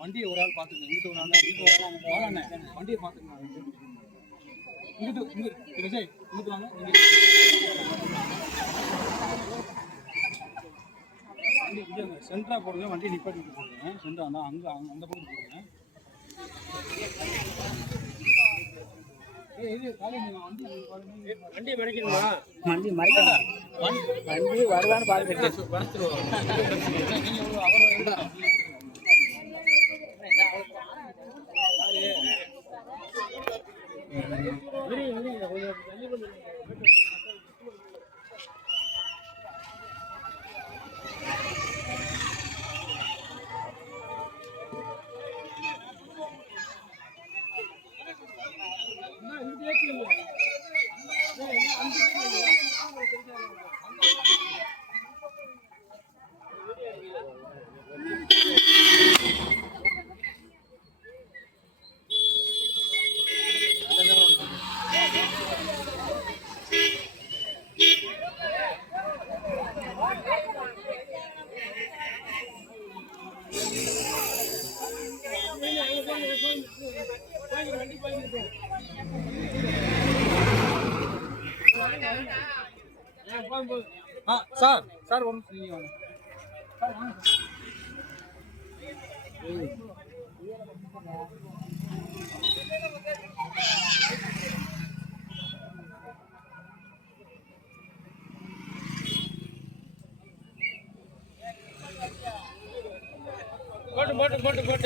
வண்டியை ஒரு ஆள் பார்த்துக்கணும். இங்கிட்ட ஒரு ஆள் இங்கிட்ட ஒரு ஆள் வாங்க வண்டியை பார்த்துக்கணும். இங்கிட்டு விஜய் இங்கிட்டு வாங்க. வண்டி சென்டரா போடுங்க. வண்டி நிப்பாட்டிட்டு போடுங்க. சென்டரா தான் அங்கே அந்த பக்கம் போடுங்க. வண்டி மறைக்கணுமா? வண்டி மறைக்கணும். வண்டி வருதான்னு பார்த்துட்டு சார் சார் ஒன்று நீங்கள் வாங்க சார் வாங்க போட்டு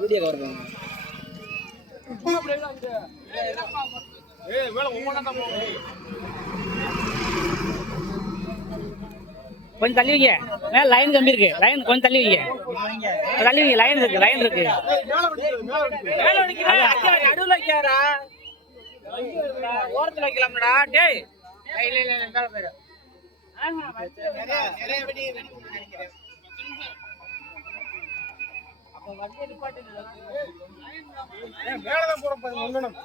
வீடியோ கவர் பண்ணுங்க. கொஞ்சம் தள்ளி வைங்க. மேல லைன் கம்பி இருக்கு. லைன் கொஞ்சம் தள்ளி வைங்க. தள்ளி வைங்க. லைன் இருக்கு. நடுவில் வைக்காரா? ஓரத்தில் வைக்கலாம்டா. டேய் இல்ல பேரு அப்ப வண்டி நிப்பாட்டி மேலதான் போறோம்.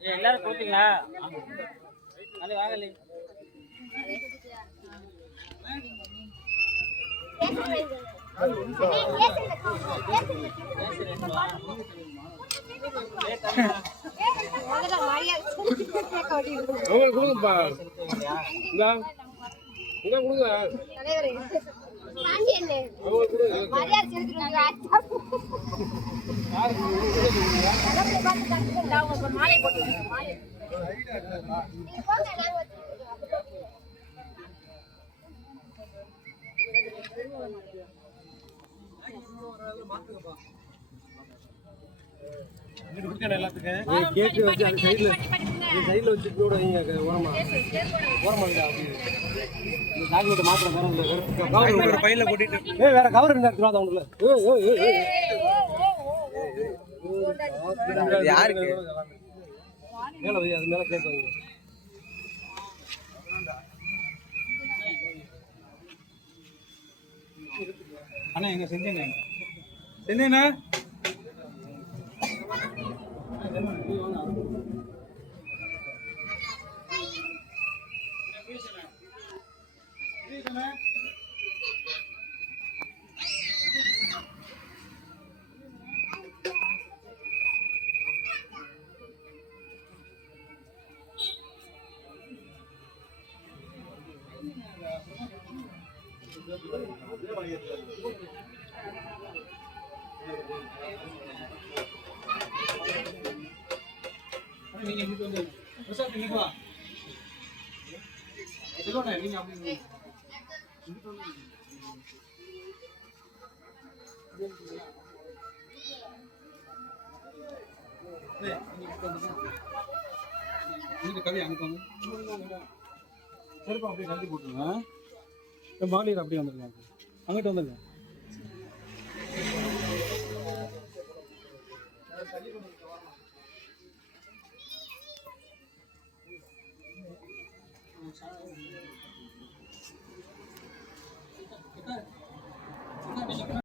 எல்லாரும் கொடுத்தீங்களா? அது வாங்கல. கொடுங்கப்பா. கொடுங்க. கேட்டு வச்சு அந்த சைடில் வச்சு கூட ஓரமா டாக்குமெண்ட் மாத்திரம் வேற பையில போட்டுட்டு வேற கவர் இருந்தா எடுத்துருவாங்க அவங்களுக்கு. யாருக்கு மேல வை, அது மேல கேட்பாங்க. அண்ணா எங்க செஞ்சேங்க செஞ்சேண்ணா நீங்க இங்க வந்து பிரசாத் இங்க வா. சொல்லுங்க நீங்க அப்படி இங்க வந்து கவி அங்க வந்து செருப்பு அப்படியே கழட்டி போட்டுருங்க. மாலியர் அப்படியே வந்துருங்க. அங்கிட்டு வந்துருங்க.